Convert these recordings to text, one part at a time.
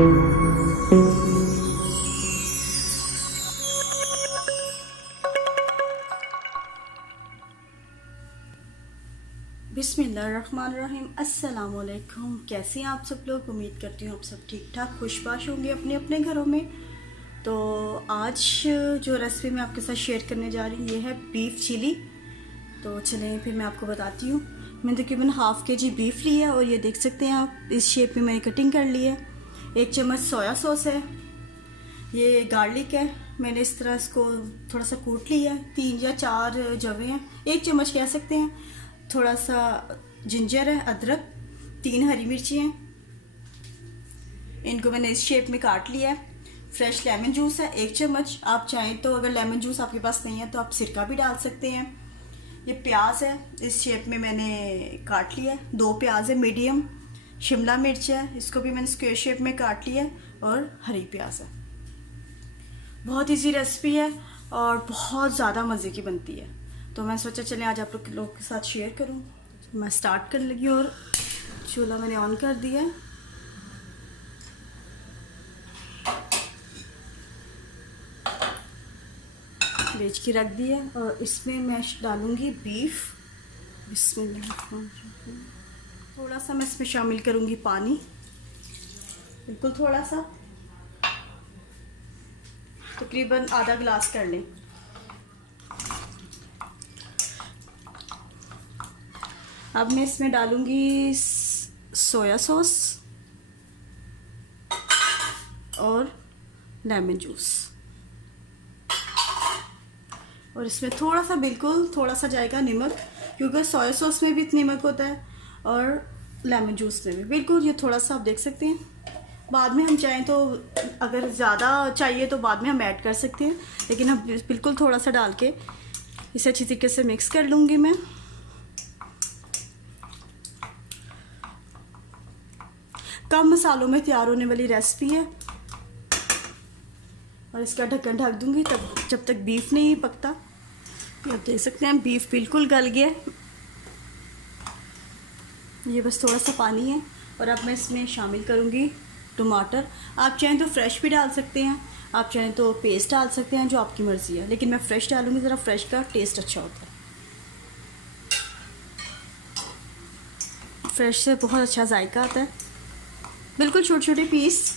बिस्मिल्लाहिर्रहमानिर्रहीम। अस्सलाम वालेकुम। कैसे हैं आप सब लोग? उम्मीद करती हूँ आप सब ठीक ठाक खुशबाश होंगे अपने अपने घरों में। तो आज जो रेसिपी मैं आपके साथ शेयर करने जा रही हूँ ये है बीफ चिली। तो चलें फिर मैं आपको बताती हूँ। मैंने तकरीबन हाफ़ के जी बीफ ली है और ये देख सकते हैं आप, इस शेप में मैंने कटिंग कर ली है। 1 चम्मच सोया सॉस है, ये गार्लिक है, मैंने इस तरह इसको थोड़ा सा कूट लिया है। 3 या 4 जवे हैं, 1 चम्मच कह सकते हैं। थोड़ा सा जिंजर है, अदरक, 3 हरी मिर्ची हैं, इनको मैंने इस शेप में काट लिया है। फ्रेश लेमन जूस है 1 चम्मच। आप चाहें तो अगर लेमन जूस आपके पास नहीं है तो आप सिरका भी डाल सकते हैं। ये प्याज है, इस शेप में मैंने काट लिया है। 2 प्याज है मीडियम। शिमला मिर्च है, इसको भी मैंने स्क्वायर शेप में काट लिया है। और हरी प्याज है। बहुत इजी रेसिपी है और बहुत ज़्यादा मज़े की बनती है। तो मैं सोचा चलें आज आप लोग के साथ शेयर करूं। मैं स्टार्ट करने लगी और चूल्हा मैंने ऑन कर दिया है। बेच के रख दिया और इसमें मैं डालूंगी बीफ। बिस्मिल्लाह। थोड़ा सा मैं इसमें शामिल करूंगी पानी, बिल्कुल थोड़ा सा, तकरीबन आधा गिलास कर लें। अब मैं इसमें डालूंगी सोया सॉस और लेमन जूस, और इसमें थोड़ा सा, बिल्कुल थोड़ा सा जाएगा नमक, क्योंकि सोया सॉस में भी नमक होता है और लेमन जूस में भी बिल्कुल। ये थोड़ा सा आप देख सकते हैं। बाद में हम चाहें तो अगर ज़्यादा चाहिए तो बाद में हम ऐड कर सकते हैं, लेकिन हम बिल्कुल थोड़ा सा डाल के इसे अच्छी तरीके से मिक्स कर लूँगी मैं। कम मसालों में तैयार होने वाली रेसिपी है और इसका ढक्कन ढक दूंगी तब जब तक बीफ नहीं पकता। आप देख सकते हैं बीफ बिल्कुल गल गया। ये बस थोड़ा सा पानी है। और अब मैं इसमें शामिल करूंगी टमाटर। आप चाहें तो फ्रेश भी डाल सकते हैं, आप चाहें तो पेस्ट डाल सकते हैं, जो आपकी मर्ज़ी है, लेकिन मैं फ़्रेश डालूंगी। ज़रा फ्रेश का टेस्ट अच्छा होता है। फ्रेश से बहुत अच्छा जायका आता है। बिल्कुल छोटे छोटे पीस।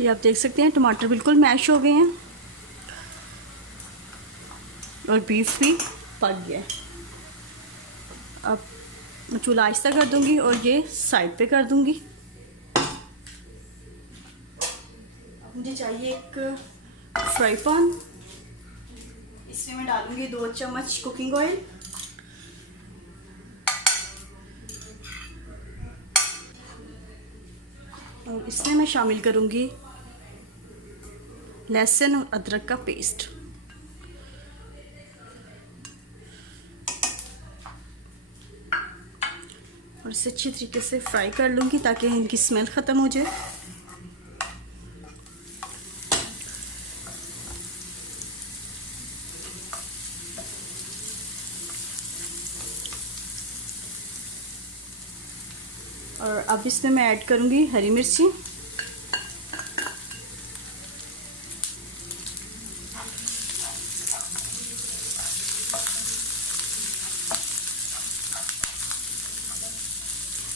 ये आप देख सकते हैं टमाटर बिल्कुल मैश हो गए हैं और बीफ भी पक गया है। अब मैं चूल्हा आहिस्ता कर दूंगी और ये साइड पे कर दूंगी। अब मुझे चाहिए एक फ्राई पैन। इसमें मैं डालूंगी 2 चम्मच कुकिंग ऑयल। और इसमें मैं शामिल करूंगी लहसुन और अदरक का पेस्ट। और इसे अच्छी तरीके से फ्राई कर लूँगी ताकि इनकी स्मेल ख़त्म हो जाए। और अब इसमें मैं ऐड करूँगी हरी मिर्ची,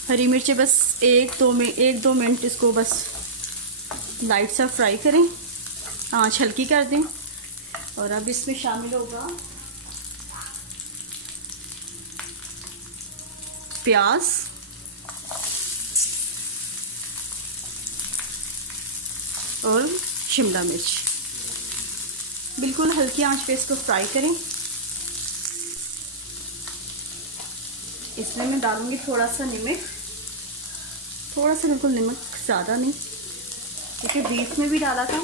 हरी मिर्ची बस 1-2 मिनट इसको बस लाइट सा फ्राई करें, आंच हल्की कर दें। और अब इसमें शामिल होगा प्याज और शिमला मिर्च। बिल्कुल हल्की आंच पे इसको फ्राई करें। इसमें मैं डालूंगी थोड़ा सा नमक, थोड़ा सा, बिल्कुल नमक, ज़्यादा नहीं, क्योंकि बीफ में भी डाला था।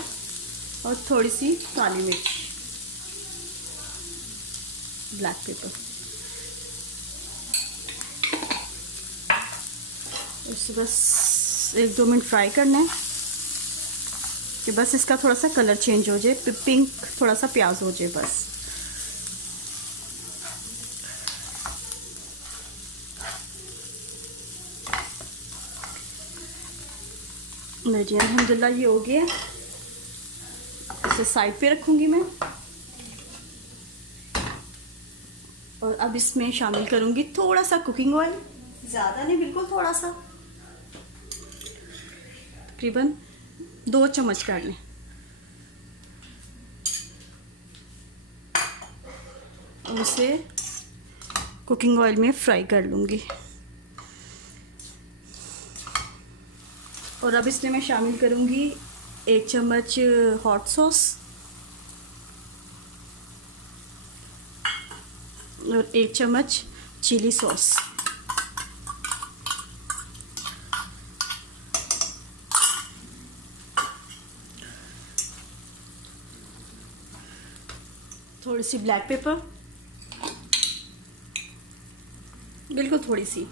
और थोड़ी सी काली मिर्च, ब्लैक पेपर। इसे बस 1-2 मिनट फ्राई करना है कि बस इसका थोड़ा सा कलर चेंज हो जाए, पिंक थोड़ा सा प्याज हो जाए बस। नहीं जी, अल्हम्दुलिल्लाह ये हो गया। इसे साइड पे रखूँगी मैं। और अब इसमें शामिल करूँगी थोड़ा सा कुकिंग ऑयल, ज़्यादा नहीं, बिल्कुल थोड़ा सा, तकरीबन 2 चम्मच कर लें। और उसे कुकिंग ऑयल में फ्राई कर लूँगी। और अब इसमें मैं शामिल करूँगी 1 चम्मच हॉट सॉस और 1 चम्मच चिली सॉस। थोड़ी सी ब्लैक पेपर, बिल्कुल थोड़ी सी।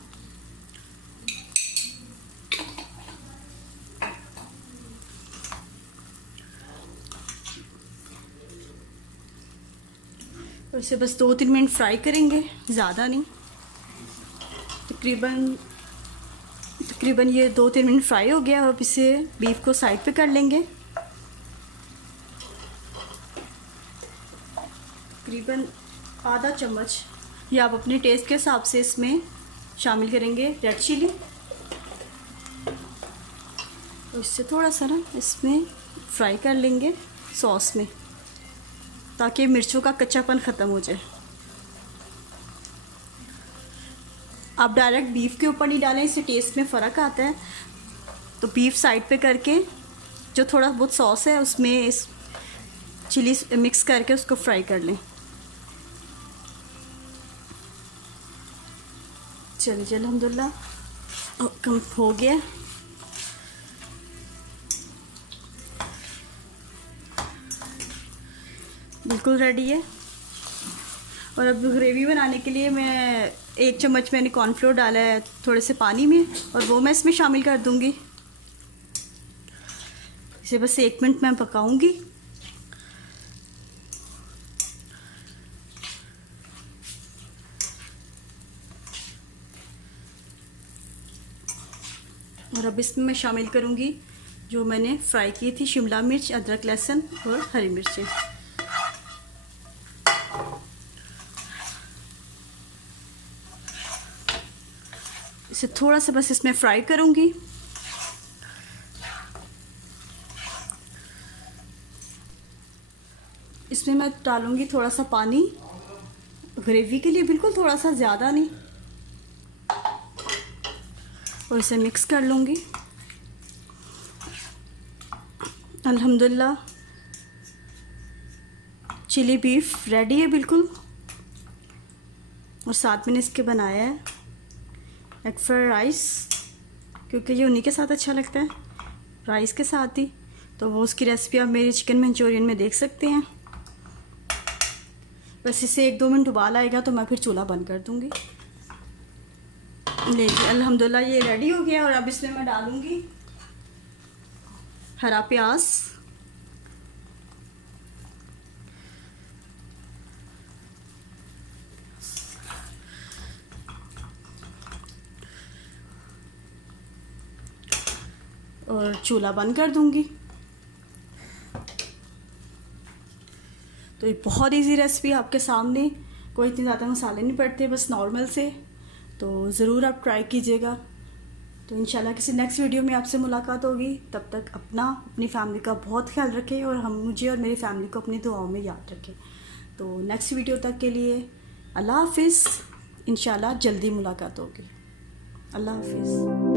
और इसे बस 2-3 मिनट फ्राई करेंगे, ज़्यादा नहीं। तकरीबन ये 2-3 मिनट फ्राई हो गया। अब इसे बीफ को साइड पे कर लेंगे। तकरीबन आधा चम्मच या आप अपने टेस्ट के हिसाब से इसमें शामिल करेंगे रेड चिली। तो इससे थोड़ा सा ना इसमें फ्राई कर लेंगे सॉस में, ताकि मिर्चों का कच्चापन ख़त्म हो जाए। आप डायरेक्ट बीफ के ऊपर नहीं डालें, इससे टेस्ट में फ़र्क आता है। तो बीफ साइड पे करके जो थोड़ा बहुत सॉस है उसमें इस चिली मिक्स करके उसको फ्राई कर लें। चलिए अल्हम्दुलिल्लाह कम हो गया। बिल्कुल रेडी है। और अब ग्रेवी बनाने के लिए मैं 1 चम्मच मैंने कॉर्नफ्लोर डाला है थोड़े से पानी में, और वो मैं इसमें शामिल कर दूंगी। इसे बस 1 मिनट मैं पकाऊंगी। और अब इसमें मैं शामिल करूंगी जो मैंने फ्राई की थी शिमला मिर्च, अदरक, लहसुन और हरी मिर्चें। इसे थोड़ा सा बस इसमें फ्राई करूंगी। इसमें मैं डालूंगी थोड़ा सा पानी ग्रेवी के लिए, बिल्कुल थोड़ा सा, ज़्यादा नहीं। और इसे मिक्स कर लूँगी। अल्हम्दुलिल्लाह चिली बीफ रेडी है बिल्कुल। और साथ मैंने इसके बनाया है एग फ्राइड राइस, क्योंकि ये उन्हीं के साथ अच्छा लगता है, राइस के साथ ही। तो वो उसकी रेसिपी आप मेरी चिकन मंचूरियन में देख सकते हैं। बस इसे 1-2 मिनट उबाल आएगा तो मैं फिर चूल्हा बंद कर दूँगी। देखिए अल्हम्दुलिल्लाह ये रेडी हो गया। और अब इसमें मैं डालूँगी हरा प्याज, और चूल्हा बंद कर दूँगी। तो ये बहुत इजी रेसिपी आपके सामने, कोई इतने ज़्यादा मसाले नहीं पड़ते, बस नॉर्मल से। तो ज़रूर आप ट्राई कीजिएगा। तो इंशाल्लाह किसी नेक्स्ट वीडियो में आपसे मुलाकात होगी। तब तक अपनी फैमिली का बहुत ख्याल रखें और मुझे और मेरी फैमिली को अपनी दुआओं में याद रखें। तो नेक्स्ट वीडियो तक के लिए अल्लाह हाफिज़। इंशाल्लाह जल्दी मुलाकात होगी। अल्लाह हाफिज़।